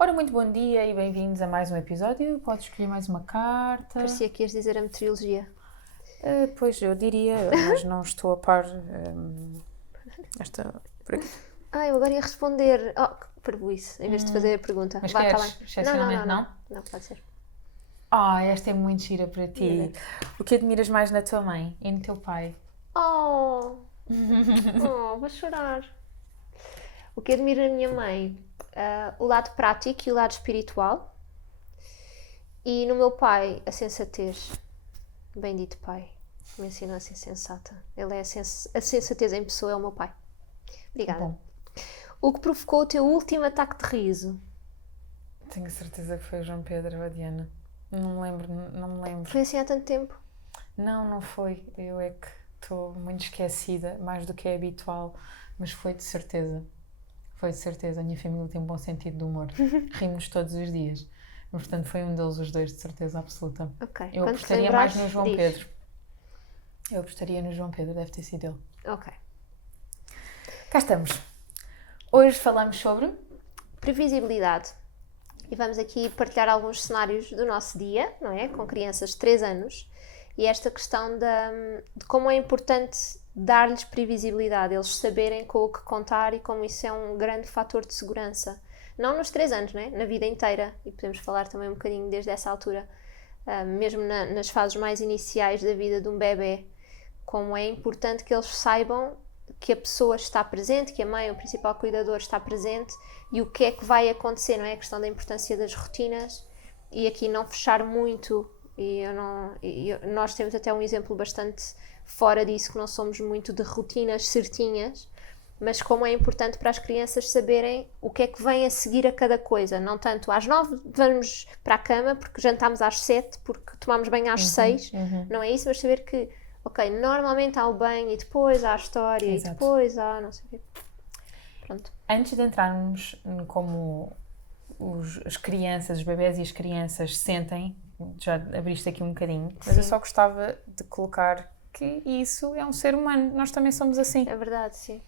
Ora, muito bom dia e bem-vindos a mais um episódio. Podes escolher mais uma carta. Parecia que ias dizer a meteorologia. Pois, eu diria, mas não estou a par esta por aqui. Eu agora ia responder. Oh, que parvoíce, em vez de fazer a pergunta. Mas Vá, tá queres, bem. excepcionalmente não? Não, pode ser. Esta é muito gira para ti. O que admiras mais na tua mãe e no teu pai? Oh, vou chorar. O que admiro na minha mãe? O lado prático e o lado espiritual. E no meu pai, a sensatez. Bendito pai, me ensinou a ser sensata. Ele é a sensatez em pessoa, é o meu pai. Obrigada. Bom. O que provocou o teu último ataque de riso? Tenho certeza que foi o João Pedro ou a Diana. Não me lembro. Foi assim há tanto tempo? Não foi. Eu é que estou muito esquecida, mais do que é habitual. Mas foi de certeza. Foi de certeza. A minha família tem um bom sentido de humor. Rimos todos os dias. Portanto, foi um deles, os dois, de certeza absoluta. Ok. Eu Quando apostaria te mais lembrares, no João diz. Pedro. Eu apostaria no João Pedro, deve ter sido ele. Ok. Cá estamos. Hoje falamos sobre... Previsibilidade. E vamos aqui partilhar alguns cenários do nosso dia, não é? Com crianças de 3 anos. E esta questão de como é importante dar-lhes previsibilidade, eles saberem com o que contar e como isso é um grande fator de segurança. Não nos 3 anos, não é? Na vida inteira. E podemos falar também um bocadinho desde essa altura. Mesmo nas fases mais iniciais da vida de um bebê. Como é importante que eles saibam que a pessoa está presente, que a mãe, o principal cuidador, está presente e o que é que vai acontecer, não é? A questão da importância das rotinas e aqui não fechar muito. Nós temos até um exemplo bastante fora disso, que não somos muito de rotinas certinhas, mas como é importante para as crianças saberem o que é que vem a seguir a cada coisa. Não tanto às 9 vamos para a cama porque jantámos às 7, porque tomámos banho às 6, não é isso, mas saber que ok, normalmente há o banho e depois há a história. Exato. E depois há não sei o quê. Pronto. Antes de entrarmos como as crianças, os bebés e as crianças sentem, já abriste aqui um bocadinho, mas eu só gostava de colocar que isso é um ser humano, nós também somos assim. É verdade, sim.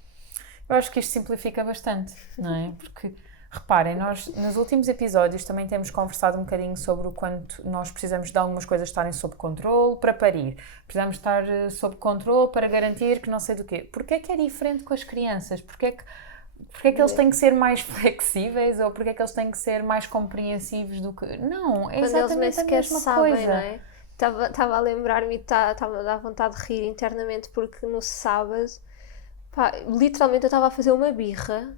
Eu acho que isto simplifica bastante, não é? Porque, reparem, nós nos últimos episódios também temos conversado um bocadinho sobre o quanto nós precisamos de algumas coisas estarem sob controle para parir. Precisamos estar sob controle para garantir que não sei do quê. Porquê é que é diferente com as crianças? Porquê é que eles têm que ser mais flexíveis ou porquê é que eles têm que ser mais compreensivos do que... Não, é Quando eles nem exatamente a sequer mesma sabem, coisa. não é? Estava a lembrar-me e estava a dar vontade de rir internamente porque no sábado, literalmente eu estava a fazer uma birra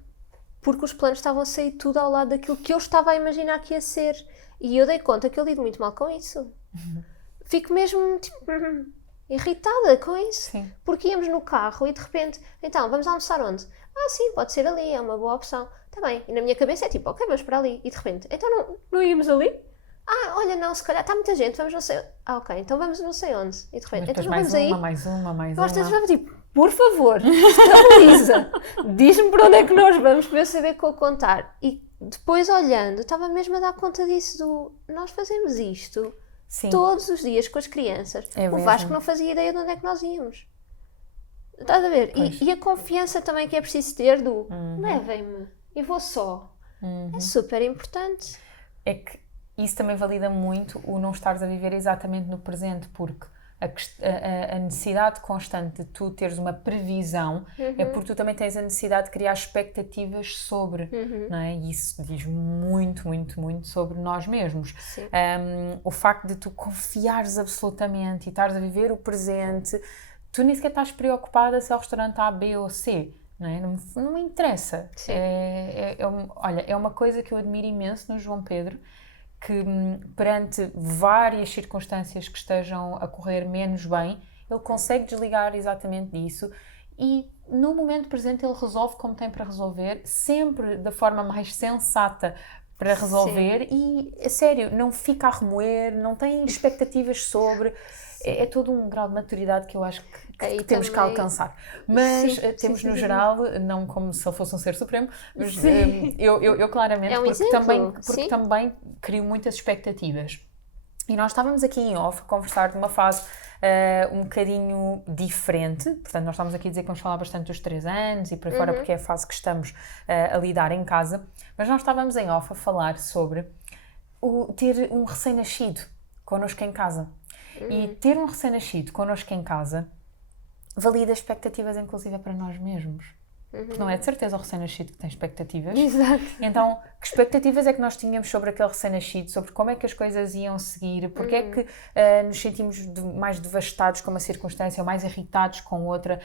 porque os planos estavam a sair tudo ao lado daquilo que eu estava a imaginar que ia ser. E eu dei conta que eu lido muito mal com isso. Fico mesmo, tipo, irritada com isso. Sim. Porque íamos no carro e de repente, então, vamos almoçar onde? Sim, pode ser ali, é uma boa opção. Está bem. E na minha cabeça é tipo, ok, vamos para ali. E de repente, então não íamos ali? Olha, não, se calhar está muita gente, vamos não sei... ok, então vamos não sei onde. E de repente, Mas então depois não mais vamos aí? mais Nós uma. estamos tipo, por favor, estabiliza, diz-me para onde é que nós vamos para eu saber com o contar. E depois olhando, estava mesmo a dar conta disso nós fazemos isto Sim. todos os dias com as crianças. É o mesmo. Vasco não fazia ideia de onde é que nós íamos. Estás a ver? E a confiança também que é preciso ter do levem-me e vou só. É super importante. É que isso também valida muito o não estares a viver exatamente no presente, porque a necessidade constante de tu teres uma previsão é porque tu também tens a necessidade de criar expectativas sobre, não é? E isso diz muito, muito, muito sobre nós mesmos. O facto de tu confiares absolutamente e estares a viver o presente, tu nem sequer estás preocupada se é o restaurante A, B ou C. Não, é? Não me interessa. Olha, é uma coisa que eu admiro imenso no João Pedro, que perante várias circunstâncias que estejam a correr menos bem, ele consegue desligar exatamente disso e no momento presente ele resolve como tem para resolver, sempre da forma mais sensata para resolver. E, a sério, não fica a remoer, não tem expectativas sobre... É todo um grau de maturidade que eu acho que temos que alcançar. Mas temos no geral, não como se ele fosse um ser supremo, mas eu claramente, é um porque exemplo, também crio muitas expectativas. E nós estávamos aqui em off a conversar de uma fase um bocadinho diferente, portanto nós estamos aqui a dizer que vamos falar bastante dos 3 anos e por aí fora porque é a fase que estamos a lidar em casa, mas nós estávamos em off a falar sobre ter um recém-nascido connosco em casa. E ter um recém-nascido connosco em casa valida expectativas inclusive para nós mesmos. Porque não é de certeza o recém-nascido que tem expectativas. Exato. Então, que expectativas é que nós tínhamos sobre aquele recém-nascido, sobre como é que as coisas iam seguir, porque é que nos sentimos mais devastados com uma circunstância ou mais irritados com outra,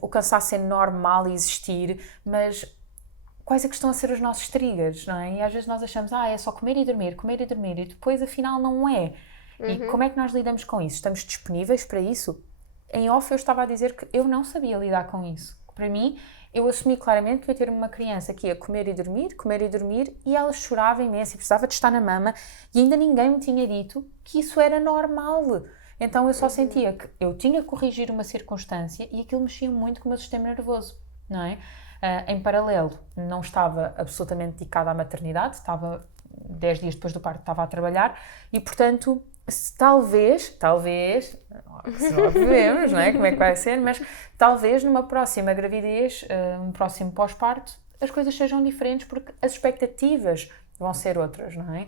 o cansaço é normal existir, mas quais é que estão a ser os nossos triggers, não é? E às vezes nós achamos, é só comer e dormir, e depois afinal não é. E como é que nós lidamos com isso? Estamos disponíveis para isso? Em off eu estava a dizer que eu não sabia lidar com isso. Para mim, eu assumi claramente que ia ter uma criança que ia comer e dormir, e ela chorava imenso e precisava de estar na mama, e ainda ninguém me tinha dito que isso era normal. Então eu só sentia que eu tinha que corrigir uma circunstância e aquilo mexia muito com o meu sistema nervoso, não é? Em paralelo, não estava absolutamente dedicada à maternidade, estava 10 dias depois do parto, estava a trabalhar, e portanto, talvez, só vemos, não é? Como é que vai ser, mas talvez numa próxima gravidez, um próximo pós-parto, as coisas sejam diferentes porque as expectativas vão ser outras, não é?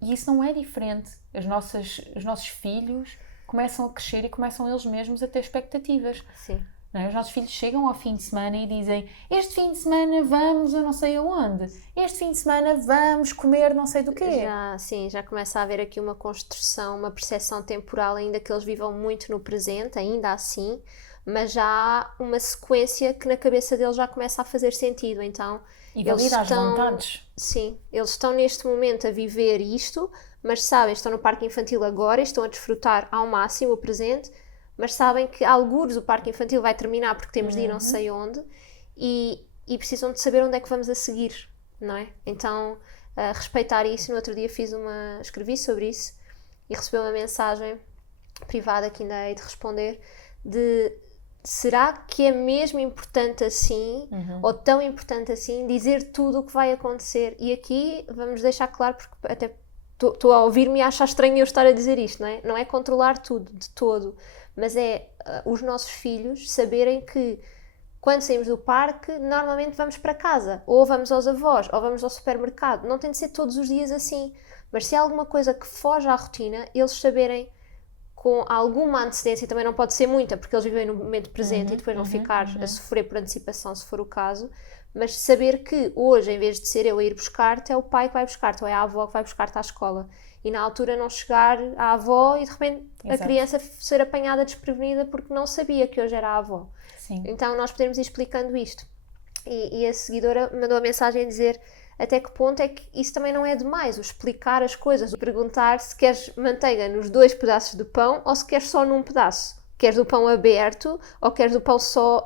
E isso não é diferente. Os nossos filhos começam a crescer e começam eles mesmos a ter expectativas. Sim. Não é? Os nossos filhos chegam ao fim de semana e dizem: este fim de semana vamos a não sei aonde, este fim de semana vamos comer não sei do quê. Já começa a haver aqui uma construção, uma percepção temporal, ainda que eles vivam muito no presente, ainda assim, mas já há uma sequência que na cabeça deles já começa a fazer sentido, então... E valida as vontades. Sim, eles estão neste momento a viver isto, mas sabem, estão no parque infantil agora e estão a desfrutar ao máximo o presente, mas sabem que algures o parque infantil vai terminar porque temos de ir não sei onde e precisam de saber onde é que vamos a seguir, não é? Então, respeitar isso. No outro dia escrevi sobre isso e recebi uma mensagem privada que ainda hei de responder de: será que é mesmo importante assim, ou tão importante assim, dizer tudo o que vai acontecer? E aqui vamos deixar claro, porque até estou a ouvir-me e acho estranho eu estar a dizer isto, não é? Não é controlar tudo, de todo, mas é os nossos filhos saberem que quando saímos do parque, normalmente vamos para casa, ou vamos aos avós, ou vamos ao supermercado. Não tem de ser todos os dias assim, mas se há alguma coisa que foge à rotina, eles saberem com alguma antecedência, também não pode ser muita, porque eles vivem no momento presente e depois vão ficar a sofrer por antecipação, se for o caso, mas saber que hoje, em vez de ser eu a ir buscar-te, é o pai que vai buscar-te, ou é a avó que vai buscar-te à escola. E na altura não chegar à avó e de repente a criança ser apanhada desprevenida porque não sabia que hoje era a avó. Sim. Então nós podemos ir explicando isto. E a seguidora mandou a mensagem a dizer até que ponto é que isso também não é demais, o explicar as coisas, o perguntar se queres manteiga nos 2 pedaços de pão ou se queres só num pedaço. Queres o pão aberto ou queres o pão só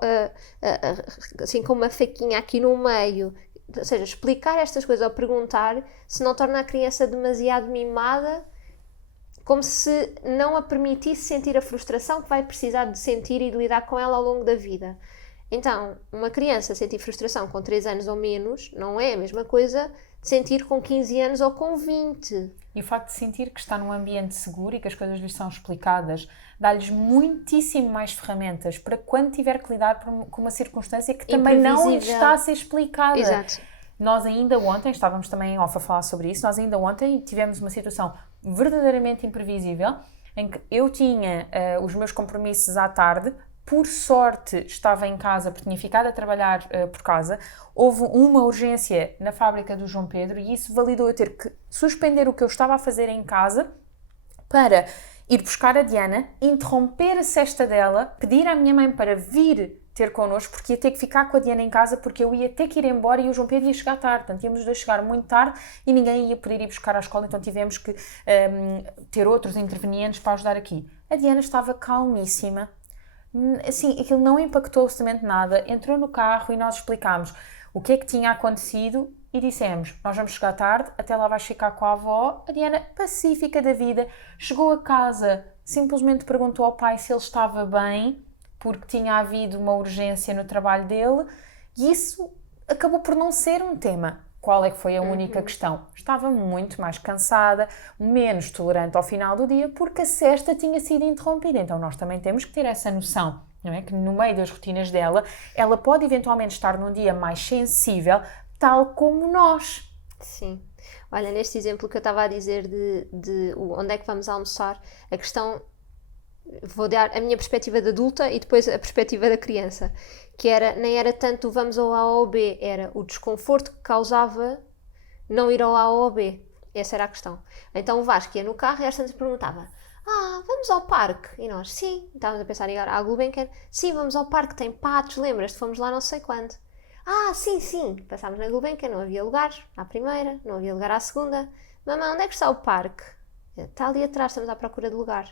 assim com uma faquinha aqui no meio? Ou seja, explicar estas coisas ou perguntar se não torna a criança demasiado mimada, como se não a permitisse sentir a frustração que vai precisar de sentir e de lidar com ela ao longo da vida. Então, uma criança sentir frustração com 3 anos ou menos não é a mesma coisa de sentir com 15 anos ou com 20. E o facto de sentir que está num ambiente seguro e que as coisas lhes são explicadas dá-lhes muitíssimo mais ferramentas para quando tiver que lidar com uma circunstância que também não está a ser explicada. Exato. Nós ainda ontem, estávamos também em off a falar sobre isso, nós ainda ontem tivemos uma situação verdadeiramente imprevisível em que eu tinha os meus compromissos à tarde. Por sorte estava em casa, porque tinha ficado a trabalhar por casa. Houve uma urgência na fábrica do João Pedro e isso validou eu ter que suspender o que eu estava a fazer em casa para ir buscar a Diana, interromper a cesta dela, pedir à minha mãe para vir ter connosco, porque ia ter que ficar com a Diana em casa, porque eu ia ter que ir embora e o João Pedro ia chegar tarde. Portanto, íamos os dois chegar muito tarde e ninguém ia poder ir buscar à escola, então tivemos que ter outros intervenientes para ajudar aqui. A Diana estava calmíssima. Assim, aquilo não impactou absolutamente nada. Entrou no carro e nós explicámos o que é que tinha acontecido e dissemos: nós vamos chegar tarde, até lá vais ficar com a avó. A Diana, pacífica da vida, chegou a casa, simplesmente perguntou ao pai se ele estava bem, porque tinha havido uma urgência no trabalho dele, e isso acabou por não ser um tema. Qual é que foi a única questão? Estava muito mais cansada, menos tolerante ao final do dia, porque a sesta tinha sido interrompida. Então nós também temos que ter essa noção, não é? Que no meio das rotinas dela, ela pode eventualmente estar num dia mais sensível, tal como nós. Sim. Olha, neste exemplo que eu estava a dizer de onde é que vamos almoçar, a questão, vou dar a minha perspectiva de adulta e depois a perspectiva da criança, que nem era tanto o vamos ao A ou B, era o desconforto que causava não ir ao A ou ao B. Essa era a questão. Então o Vasco ia no carro e às tantas perguntava: vamos ao parque? E nós, sim. Estávamos a pensar em ir à Gulbenkian. Sim, vamos ao parque, tem patos, lembras-te? Fomos lá não sei quando. Sim. Passámos na Gulbenkian, não havia lugar à primeira, não havia lugar à segunda. Mamãe, onde é que está o parque? Está ali atrás, estamos à procura de lugar.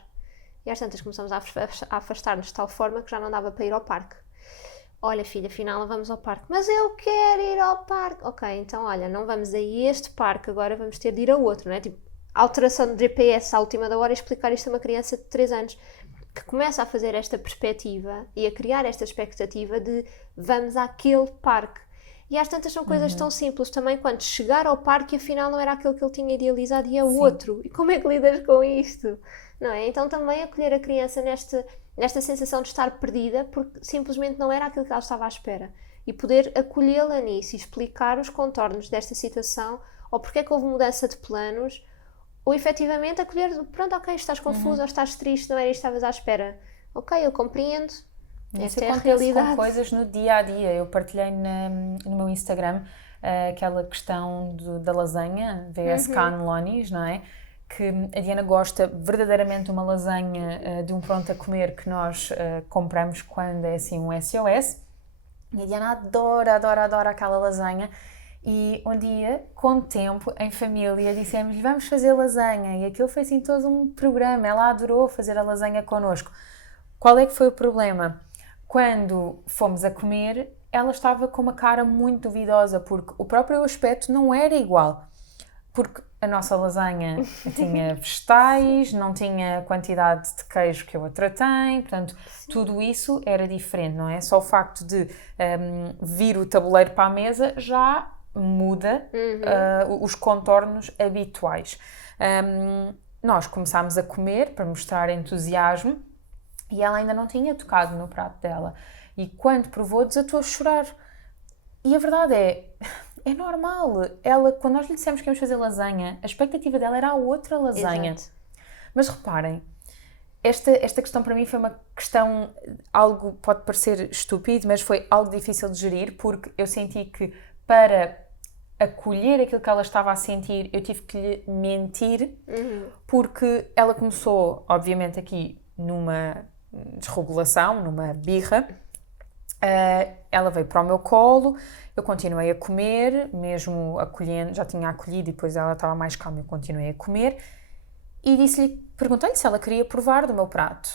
E às tantas começamos a afastar-nos de tal forma que já não dava para ir ao parque. Olha, filha, afinal vamos ao parque. Mas eu quero ir ao parque. Ok, então olha, não vamos a este parque, agora vamos ter de ir a outro, não é? Tipo, alteração de GPS à última da hora e explicar isto a uma criança de 3 anos que começa a fazer esta perspectiva e a criar esta expectativa de vamos àquele parque. E às tantas são coisas tão simples também quanto chegar ao parque e afinal não era aquele que ele tinha idealizado e é o outro. E como é que lidas com isto? Não é? Então também acolher a criança nesta sensação de estar perdida porque simplesmente não era aquilo que ela estava à espera. E poder acolhê-la nisso e explicar os contornos desta situação ou porque é que houve mudança de planos ou efetivamente acolher, pronto, ok, estás confuso ou estás triste, não era isto que estavas à espera. Ok, eu compreendo. Isso acontece com coisas no dia-a-dia. Eu partilhei no meu Instagram aquela questão da lasanha, vs cannellonis, não é? Que a Diana gosta verdadeiramente de uma lasanha de um pronto a comer que nós compramos quando é assim um SOS. E a Diana adora aquela lasanha. E um dia, com o tempo, em família, dissemos-lhe vamos fazer lasanha. E aquilo foi assim todo um programa. Ela adorou fazer a lasanha connosco. Qual é que foi o problema? Quando fomos a comer, ela estava com uma cara muito duvidosa, porque o próprio aspecto não era igual. Porque a nossa lasanha tinha vegetais, não tinha a quantidade de queijo que a outra tem, portanto, tudo isso era diferente, não é? Só o facto de vir o tabuleiro para a mesa já muda os contornos habituais. Nós começámos a comer para mostrar entusiasmo, e ela ainda não tinha tocado no prato dela. E quando provou, desatou a chorar. E a verdade é normal. Ela, quando nós lhe dissemos que íamos fazer lasanha, a expectativa dela era a outra lasanha. Exato. Mas reparem, esta questão para mim foi uma questão, algo pode parecer estúpido, mas foi algo difícil de gerir, porque eu senti que para acolher aquilo que ela estava a sentir, eu tive que lhe mentir, porque ela começou, obviamente, aqui numa desregulação, numa birra. Ela veio para o meu colo, eu continuei a comer, mesmo acolhendo, já tinha acolhido e depois ela estava mais calma, eu continuei a comer e perguntei-lhe se ela queria provar do meu prato,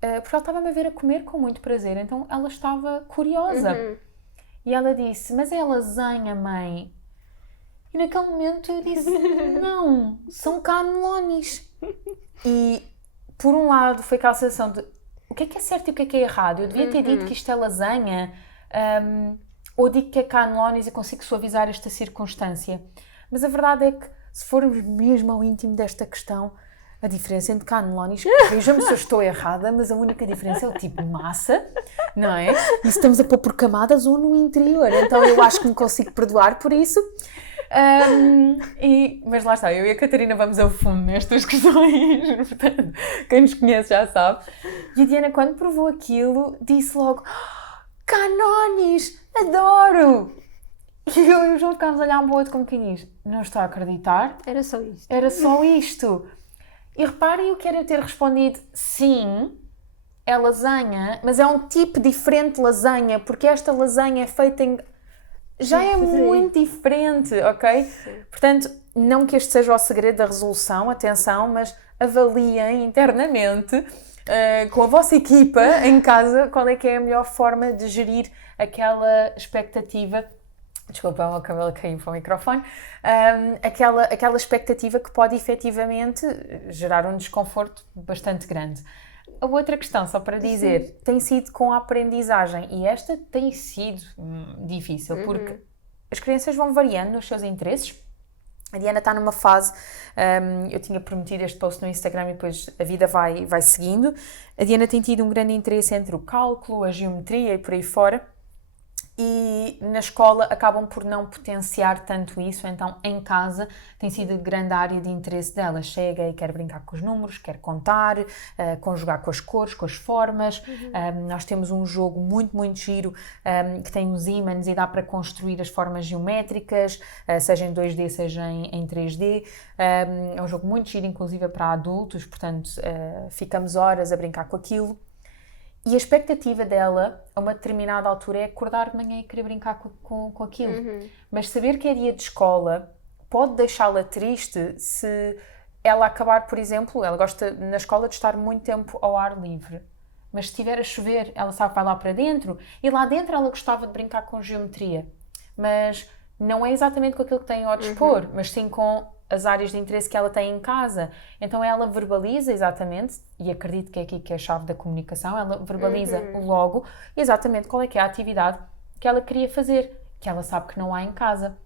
porque ela estava-me a ver a comer com muito prazer, então ela estava curiosa. E ela disse, mas é lasanha, mãe? E naquele momento eu disse, não, são cannellonis. E por um lado foi aquela sensação de o que é certo e o que é errado? Eu devia ter dito que isto é lasanha, ou digo que é cannellonis e consigo suavizar esta circunstância. Mas a verdade é que, se formos mesmo ao íntimo desta questão, a diferença entre cannellonis, vejam-me se eu estou errada, mas a única diferença é o tipo de massa, não é? E se estamos a pôr por camadas ou no interior. Então eu acho que me consigo perdoar por isso. Mas lá está, eu e a Catarina vamos ao fundo nestas questões, portanto, quem nos conhece já sabe. E a Diana, quando provou aquilo, disse logo: cannellonis, adoro! E eu e o João ficámos a olhar um para o outro como quem diz: não estou a acreditar. Era só isto. Era só isto. E reparem o que era eu ter respondido: sim, é lasanha, mas é um tipo diferente de lasanha, porque esta lasanha é feita em... Já é muito diferente, ok? Sim. Portanto, não que este seja o segredo da resolução, atenção, mas avaliem internamente, com a vossa equipa em casa, qual é que é a melhor forma de gerir aquela expectativa. Desculpa, o meu cabelo caiu para o microfone. Aquela expectativa que pode efetivamente gerar um desconforto bastante grande. A outra questão, só para dizer, tem sido com a aprendizagem, e esta tem sido difícil, porque as crianças vão variando nos seus interesses. A Diana está numa fase, eu tinha prometido este post no Instagram e depois a vida vai seguindo. A Diana tem tido um grande interesse entre o cálculo, a geometria e por aí fora. E na escola acabam por não potenciar tanto isso, então em casa tem sido grande área de interesse dela. Chega e quer brincar com os números, quer contar, conjugar com as cores, com as formas. Nós temos um jogo muito giro que tem uns ímãs e dá para construir as formas geométricas, seja em 2D, seja em 3D. É um jogo muito giro, inclusive para adultos, portanto ficamos horas a brincar com aquilo. E a expectativa dela, a uma determinada altura, é acordar de manhã e querer brincar com aquilo. Mas saber que é dia de escola pode deixá-la triste se ela acabar, por exemplo, ela gosta na escola de estar muito tempo ao ar livre. Mas se estiver a chover, ela sabe que vai lá para dentro, e lá dentro ela gostava de brincar com geometria. Mas não é exatamente com aquilo que tem ao dispor, mas sim com as áreas de interesse que ela tem em casa. Então ela verbaliza exatamente, e acredito que é aqui que é a chave da comunicação, ela verbaliza logo exatamente qual é que é a atividade que ela queria fazer, que ela sabe que não há em casa.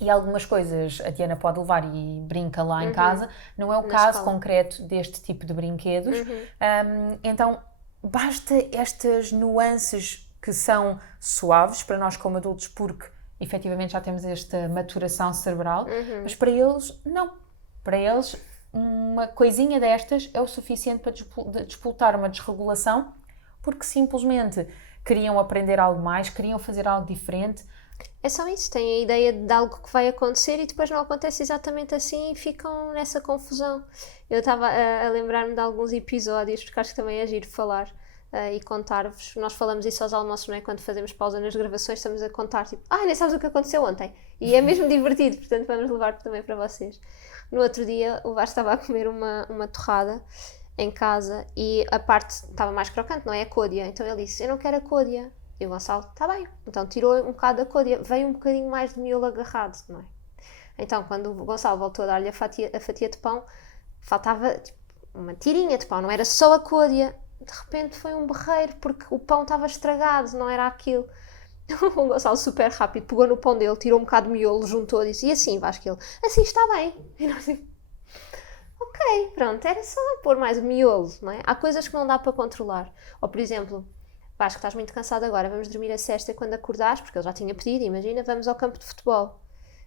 E algumas coisas a Diana pode levar e brinca lá em casa, não é o caso concreto deste tipo de brinquedos. Então basta estas nuances que são suaves para nós como adultos, porque efetivamente já temos esta maturação cerebral, mas para eles, não. Para eles, uma coisinha destas é o suficiente para despoltar uma desregulação, porque simplesmente queriam aprender algo mais, queriam fazer algo diferente. É só isso, têm a ideia de algo que vai acontecer e depois não acontece exatamente assim e ficam nessa confusão. Eu estava a lembrar-me de alguns episódios, porque acho que também é giro falar. E contar-vos, nós falamos isso aos almoços, não é? Quando fazemos pausa nas gravações, estamos a contar, tipo, nem sabes o que aconteceu ontem. E é mesmo divertido, portanto vamos levar também para vocês. No outro dia, o Vasco estava a comer uma torrada em casa e a parte estava mais crocante, não é? A côdea. Então ele disse, eu não quero a côdea. E o Gonçalo, está bem. Então tirou um bocado da côdea, veio um bocadinho mais de miolo agarrado, não é? Então quando o Gonçalo voltou a dar-lhe a fatia de pão, faltava tipo, uma tirinha de pão, não era só a côdea. De repente foi um berreiro, porque o pão estava estragado, não era aquilo. O Gonçalo super rápido pegou no pão dele, tirou um bocado de miolo, juntou e disse, e assim, Vasco, ele, assim está bem. E nós assim, ok, pronto, era só pôr mais miolo, não é? Há coisas que não dá para controlar. Ou, por exemplo, Vasco, estás muito cansado agora, vamos dormir a sesta quando acordares, porque ele já tinha pedido, imagina, vamos ao campo de futebol.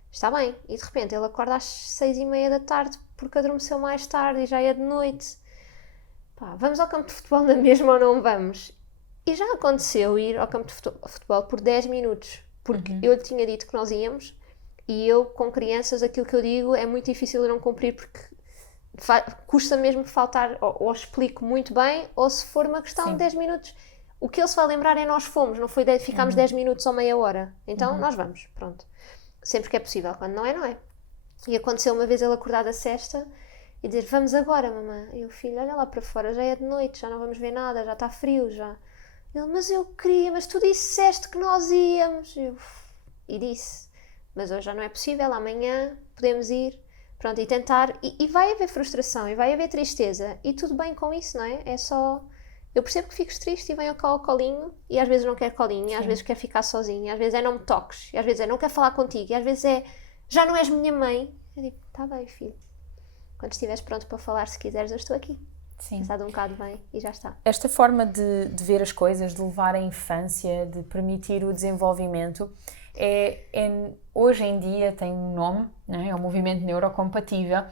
Está bem. E de repente ele acorda às 6:30 da tarde, porque adormeceu mais tarde e já é de noite. Vamos ao campo de futebol na mesma ou não vamos? E já aconteceu ir ao campo de futebol por 10 minutos, porque eu lhe tinha dito que nós íamos e eu, com crianças, aquilo que eu digo é muito difícil eu não cumprir porque custa mesmo faltar, ou explico muito bem, ou se for uma questão de 10 minutos. O que ele se vai lembrar é nós fomos, não foi ficámos 10 minutos ou meia hora. Então nós vamos, pronto. Sempre que é possível, quando não é, não é. E aconteceu uma vez ele acordar da sesta e dizer, vamos agora, mamãe. E o filho, olha lá para fora, já é de noite, já não vamos ver nada, já está frio, já. Ele, mas eu queria, mas tu disseste que nós íamos. E disse, mas hoje já não é possível, amanhã podemos ir. Pronto, e tentar, e vai haver frustração, e vai haver tristeza, e tudo bem com isso, não é? É só, eu percebo que fiques triste e venho cá ao colinho, e às vezes não quero colinho, e às vezes quero ficar sozinha, e às vezes é não me toques, e às vezes é não quero falar contigo, e às vezes é, já não és minha mãe. Eu digo, tá bem, filho. Quando estiveres pronto para falar, se quiseres, eu estou aqui. Sim. Passado um bocado bem e já está. Esta forma de ver as coisas, de levar a infância, de permitir o desenvolvimento, hoje em dia tem um nome, não é? É o movimento neurocompatível.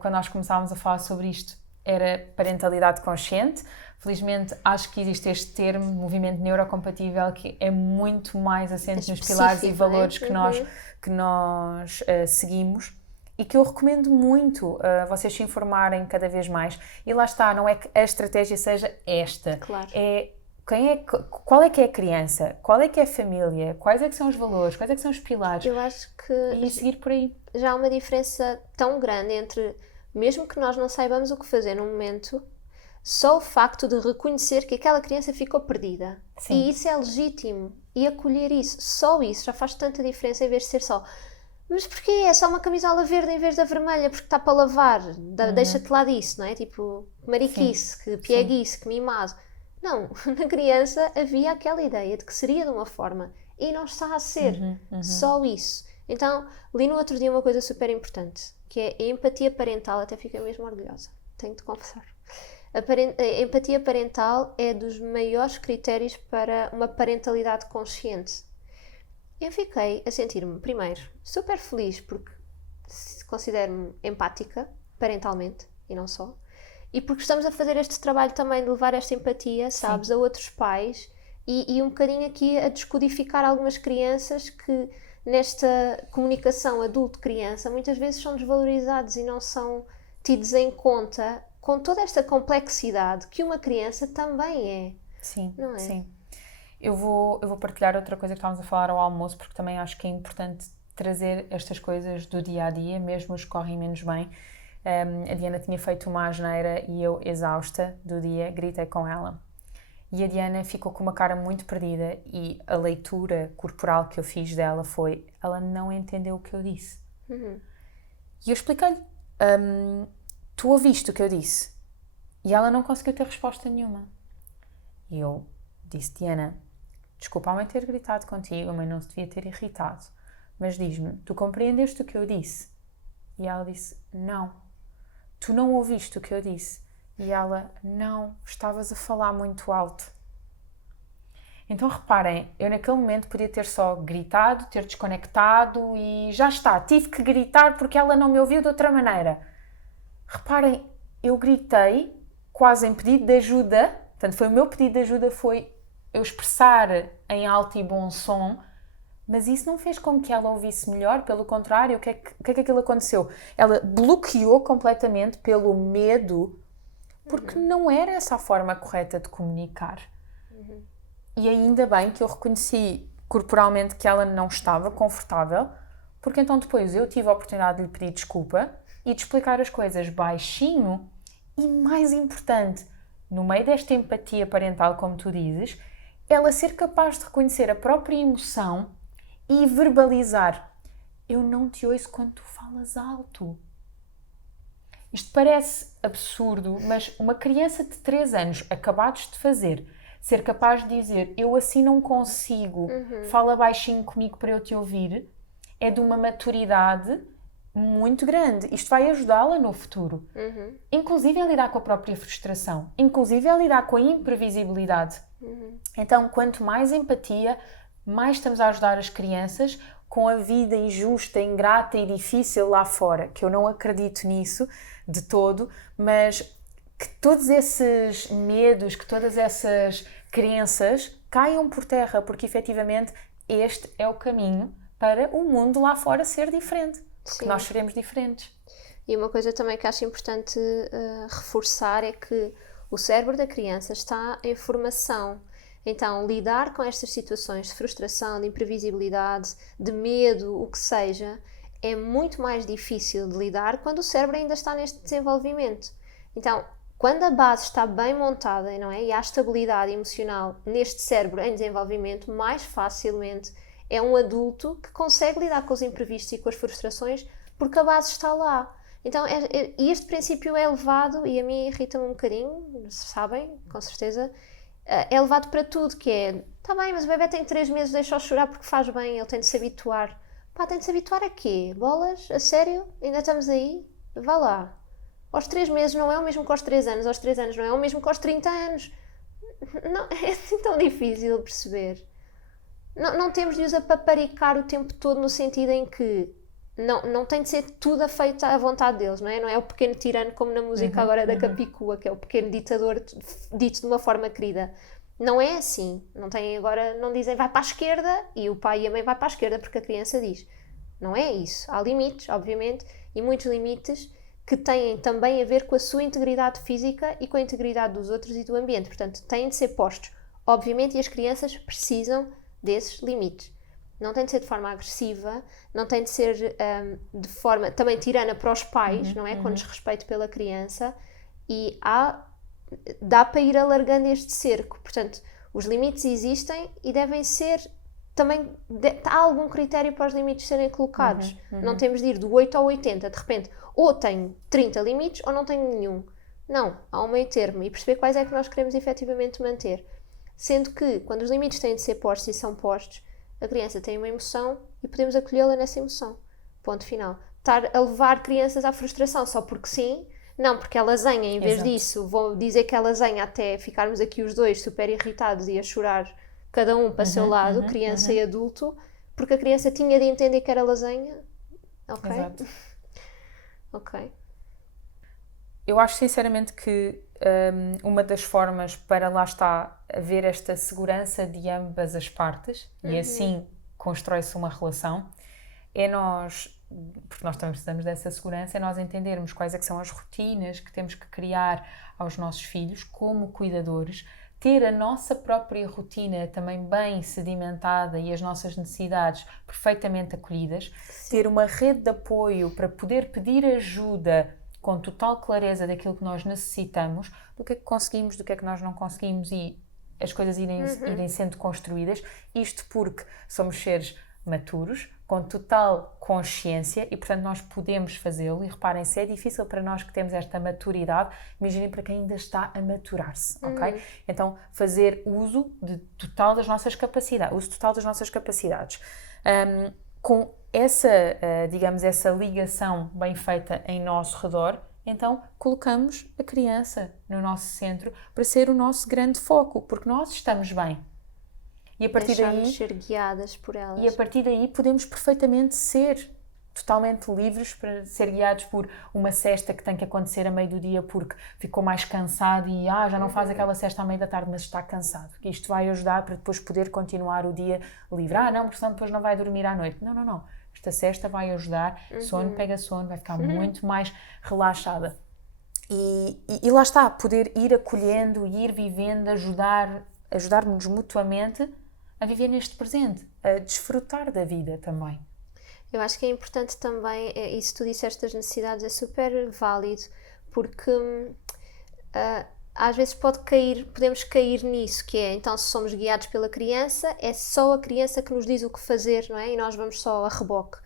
Quando nós começámos a falar sobre isto, era parentalidade consciente. Felizmente, acho que existe este termo, movimento neurocompatível, que é muito mais assente nos pilares e valores que nós seguimos. E que eu recomendo muito vocês se informarem cada vez mais. E lá está, não é que a estratégia seja esta. Claro. Qual é que é a criança? Qual é que é a família? Quais é que são os valores? Quais é que são os pilares? Eu acho que... E seguir por aí. Já há uma diferença tão grande entre, mesmo que nós não saibamos o que fazer no momento, só o facto de reconhecer que aquela criança ficou perdida. Sim. E isso é legítimo. E acolher isso. Só isso já faz tanta diferença em vez de ser só... Mas porquê? É só uma camisola verde em vez da vermelha, porque está para lavar. Deixa-te lá disso, não é? Tipo, mariquice, que pieguice, que mimado. Não, na criança havia aquela ideia de que seria de uma forma. e não está a ser. Só isso. Então, li no outro dia uma coisa super importante, que é a empatia parental. Até fiquei mesmo orgulhosa, tenho de confessar. A empatia parental é dos maiores critérios para uma parentalidade consciente. Eu fiquei a sentir-me, primeiro, super feliz porque considero-me empática parentalmente, e não só, e porque estamos a fazer este trabalho também de levar esta empatia, sabes, a outros pais, e um bocadinho aqui a descodificar algumas crianças que nesta comunicação adulto-criança muitas vezes são desvalorizados e não são tidos em conta com toda esta complexidade que uma criança também é. Sim, não é? sim. Eu vou partilhar outra coisa que estávamos a falar ao almoço, porque também acho que é importante trazer estas coisas do dia-a-dia, mesmo os que correm menos bem. A Diana tinha feito uma asneira e eu, exausta do dia, gritei com ela. E a Diana ficou com uma cara muito perdida e a leitura corporal que eu fiz dela foi, ela não entendeu o que eu disse. E eu expliquei-lhe, tu ouviste o que eu disse? E ela não conseguiu ter resposta nenhuma. E eu disse, Diana, desculpa a mãe ter gritado contigo, a mãe não se devia ter irritado, mas diz-me, tu compreendeste o que eu disse? E ela disse, não. Tu não ouviste o que eu disse? E ela, não, estavas a falar muito alto. Então reparem, eu naquele momento podia ter só gritado, ter desconectado e já está, tive que gritar porque ela não me ouviu de outra maneira. Reparem, eu gritei quase em pedido de ajuda, portanto foi o meu pedido de ajuda, foi eu expressar em alto e bom som, mas isso não fez com que ela ouvisse melhor, pelo contrário, o que é que aquilo aconteceu? Ela bloqueou completamente pelo medo, porque não era essa a forma correta de comunicar. E ainda bem que eu reconheci corporalmente que ela não estava confortável, porque então depois eu tive a oportunidade de lhe pedir desculpa e de explicar as coisas baixinho e, mais importante, no meio desta empatia parental, como tu dizes, ela ser capaz de reconhecer a própria emoção e verbalizar. Eu não te ouço quando tu falas alto. Isto parece absurdo, mas uma criança de 3 anos, acabados de fazer, ser capaz de dizer eu assim não consigo, fala baixinho comigo para eu te ouvir, é de uma maturidade muito grande. Isto vai ajudá-la no futuro. Inclusive a lidar com a própria frustração, inclusive a lidar com a imprevisibilidade. Então, quanto mais empatia, mais estamos a ajudar as crianças com a vida injusta, ingrata e difícil lá fora, que eu não acredito nisso de todo, mas que todos esses medos, que todas essas crenças caiam por terra, porque efetivamente este é o caminho para o mundo lá fora ser diferente, porque nós seremos diferentes. E uma coisa também que acho importante reforçar é que o cérebro da criança está em formação. Então, lidar com estas situações de frustração, de imprevisibilidade, de medo, o que seja, é muito mais difícil de lidar quando o cérebro ainda está neste desenvolvimento. Então, quando a base está bem montada, não é? E há estabilidade emocional neste cérebro em desenvolvimento, mais facilmente é um adulto que consegue lidar com os imprevistos e com as frustrações porque a base está lá. Então, este princípio é levado, e a mim irrita-me um bocadinho, sabem, com certeza, é levado para tudo, que é, tá bem, mas o bebê tem 3 meses, deixa-o chorar porque faz bem, ele tem de se habituar. Pá, tem de se habituar a quê? Bolas? A sério? Ainda estamos aí? Vá lá. Aos 3 meses não é o mesmo que aos 3 anos, aos 3 anos não é o mesmo que aos 30 anos. Não, é assim tão difícil de perceber. Não temos de os apaparicar o tempo todo no sentido em que não tem de ser tudo feito à vontade deles, não é? Não é o pequeno tirano como na música agora da Capicua, que é o pequeno ditador dito de uma forma querida. Não é assim. Não dizem vai para a esquerda e o pai e a mãe vai para a esquerda porque a criança diz. Não é isso. Há limites, obviamente, e muitos limites que têm também a ver com a sua integridade física e com a integridade dos outros e do ambiente. Portanto, têm de ser postos. Obviamente, e as crianças precisam desses limites. Não tem de ser de forma agressiva, não tem de ser de forma também tirana para os pais, não é? Com desrespeito pela criança. E dá para ir alargando este cerco. Portanto, os limites existem e devem ser também... há algum critério para os limites serem colocados. Não temos de ir do 8 ao 80. De repente, ou tenho 30 limites ou não tenho nenhum. Não, há um meio termo. E perceber quais é que nós queremos efetivamente manter. Sendo que, quando os limites têm de ser postos e são postos, A criança tem uma emoção e podemos acolhê-la nessa emoção. Ponto final. Estar a levar crianças à frustração só porque sim, não, porque é lasanha, em vez disso, vou dizer que é lasanha até ficarmos aqui os dois super irritados e a chorar, cada um para o seu lado, criança e adulto, porque a criança tinha de entender que era lasanha. Ok? Exato. Ok. Eu acho sinceramente que uma das formas para lá está haver esta segurança de ambas as partes e assim constrói-se uma relação, é nós, porque nós também precisamos dessa segurança, é nós entendermos quais é que são as rotinas que temos que criar aos nossos filhos como cuidadores, ter a nossa própria rotina também bem sedimentada e as nossas necessidades perfeitamente acolhidas, ter uma rede de apoio para poder pedir ajuda com total clareza daquilo que nós necessitamos, do que é que conseguimos, do que é que nós não conseguimos e as coisas irem sendo construídas. Isto porque somos seres maturos, com total consciência e, portanto, nós podemos fazê-lo. E reparem, se é difícil para nós que temos esta maturidade, imaginem para quem ainda está a maturar-se, ok? Então, fazer uso total das nossas capacidades. Com essa, digamos, essa ligação bem feita em nosso redor, então colocamos a criança no nosso centro para ser o nosso grande foco, porque nós estamos bem. E a partir daí ser guiadas por elas. E a partir daí podemos perfeitamente ser totalmente livres para ser guiados por uma siesta que tem que acontecer a meio do dia porque ficou mais cansado e já não faz aquela siesta à meio da tarde, mas está cansado. Isto vai ajudar para depois poder continuar o dia livre. Não, porque senão depois não vai dormir à noite. Não. Esta siesta vai ajudar, sono pega sono, vai ficar muito mais relaxada. E lá está, poder ir acolhendo, ir vivendo, ajudar-nos mutuamente a viver neste presente, a desfrutar da vida também. Eu acho que é importante também, isso que tu disseste das necessidades é super válido, porque às vezes podemos cair nisso, que é, então se somos guiados pela criança, é só a criança que nos diz o que fazer, não é? E nós vamos só a reboque.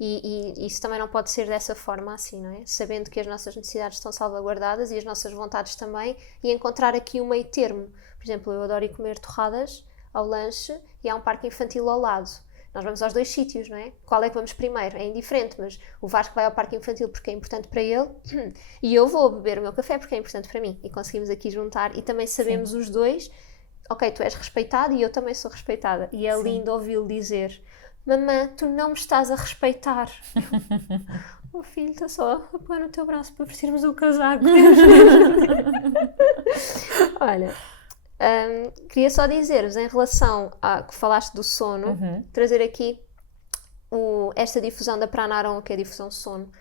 E isso também não pode ser dessa forma assim, não é? Sabendo que as nossas necessidades estão salvaguardadas e as nossas vontades também, e encontrar aqui um meio termo. Por exemplo, eu adoro ir comer torradas ao lanche e há um parque infantil ao lado. Nós vamos aos dois sítios, não é? Qual é que vamos primeiro? É indiferente, mas o Vasco vai ao parque infantil porque é importante para ele e eu vou beber o meu café porque é importante para mim. E conseguimos aqui juntar e também sabemos os dois, ok, tu és respeitado e eu também sou respeitada. E é lindo ouvi-lo dizer, mamã, tu não me estás a respeitar. O filho está só a pegar no teu braço para vestirmos o casaco. Olha... queria só dizer-vos em relação a que falaste do sono, trazer aqui esta difusão da Pranarum, que é a difusão sono,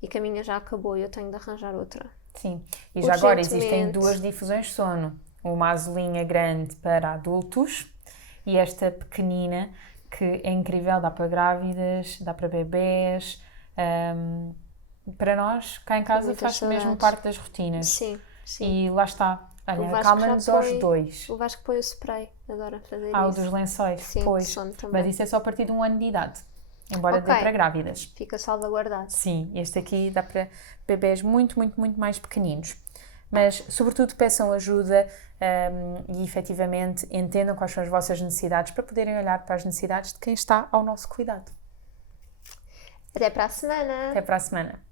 e que a minha já acabou e eu tenho de arranjar outra. Sim, e já agora existem 2 difusões de sono, uma azulinha grande para adultos e esta pequenina que é incrível, dá para grávidas, dá para bebés, para nós cá em casa faz mesmo parte das rotinas. Sim. E lá está. Olha, calma-nos aos 2. O Vasco põe o spray, adora fazer isso. O dos lençóis, sim, pois. Sono também. Mas isso é só a partir de 1 ano de idade, embora dê para grávidas. Fica salvaguardado. Sim, este aqui dá para bebés muito mais pequeninos. Mas, sobretudo, peçam ajuda e, efetivamente, entendam quais são as vossas necessidades para poderem olhar para as necessidades de quem está ao nosso cuidado. Até para a semana! Até para a semana!